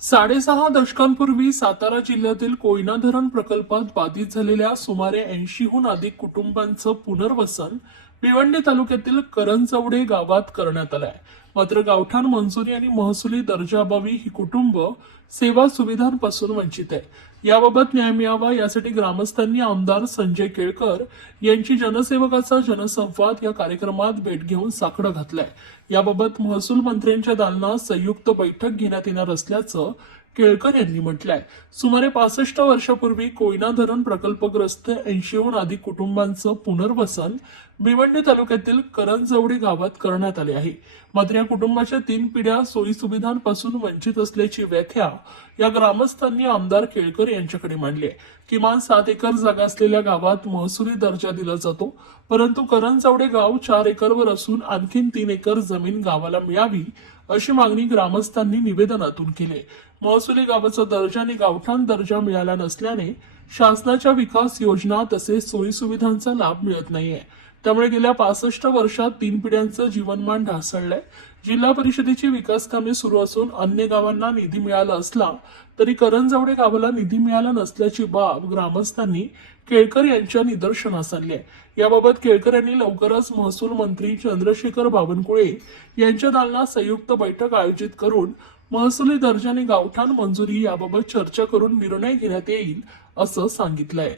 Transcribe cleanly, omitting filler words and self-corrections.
6.5 दशकांपूर्वी सातारा जिल्ह्यातील कोयना धरण प्रकल्पात बाधित झालेल्या सुमारे 80हून अधिक कुटुंबांचं पुनर्वसन भिवंडी तालुक्यातील करंजवडे गावात करण्यात आलंय. मात्र गावठाण मंजुरी आणि महसुली दर्जाअभावी ही कुटुंब सेवा सुविधांपासून वंचित आहे. याबाबत न्याय मिळावा यासाठी ग्रामस्थांनी आमदार संजय केळकर यांची जनसेवकाचा जनसंवाद या कार्यक्रमात भेट घेऊन साकडं घातलंय. याबाबत महसूल मंत्र्यांच्या दालनात संयुक्त बैठक घेण्यात येणार असल्याचं केळकर यांनी म्हटलंय. सुमारे 65 वर्षापूर्वी कोयना धरण प्रकल्पग्रस्त 80हून अधिक कुटुंबांचं पुनर्वसन भिवंडी तालुक्यातील करंजवडे गावात करण्यात आले आहे. मात्र या कुटुंबाच्या 3 पिढ्या सोयी सुविधांपासून वंचित असल्याची व्याख्या या ग्रामस्थांनी आमदार केळकर यांच्याकडे मांडली आहे. किमान 7 एकर जागा असलेल्या गावात महसुली दर्जा दिला जातो, परंतु करंजवडे गाव 4 एकरवर असून आणखीन 3 एकर जमीन गावाला मिळावी अशी मागणी ग्रामस्थांनी निवेदनातून केली. महसुली गावाचा दर्जा आणि गावठाण दर्जा मिळाला नसल्याने शासनाच्या विकास योजना तसेच सोयी सुविधांचा लाभ मिळत नाहीये. त्यामुळे गेल्या 65 वर्षात 3 पिढ्यांचं जीवनमान ढासळलंय. जिल्हा परिषदेची विकास कामे सुरू असून अन्य गावांना निधी मिळाला असला तरी करंजवडे गावाला निधी मिळाला नसल्याची बाब ग्रामस्थांनी केळकर यांच्या निदर्शनास आणली आहे. याबाबत केळकर यांनी लवकरच महसूल मंत्री चंद्रशेखर बावनकुळे यांच्या दालनात संयुक्त बैठक आयोजित करून महसुली दर्जा आणि गावठाण मंजुरी याबाबत चर्चा करून निर्णय घेण्यात येईल असं सांगितलंय.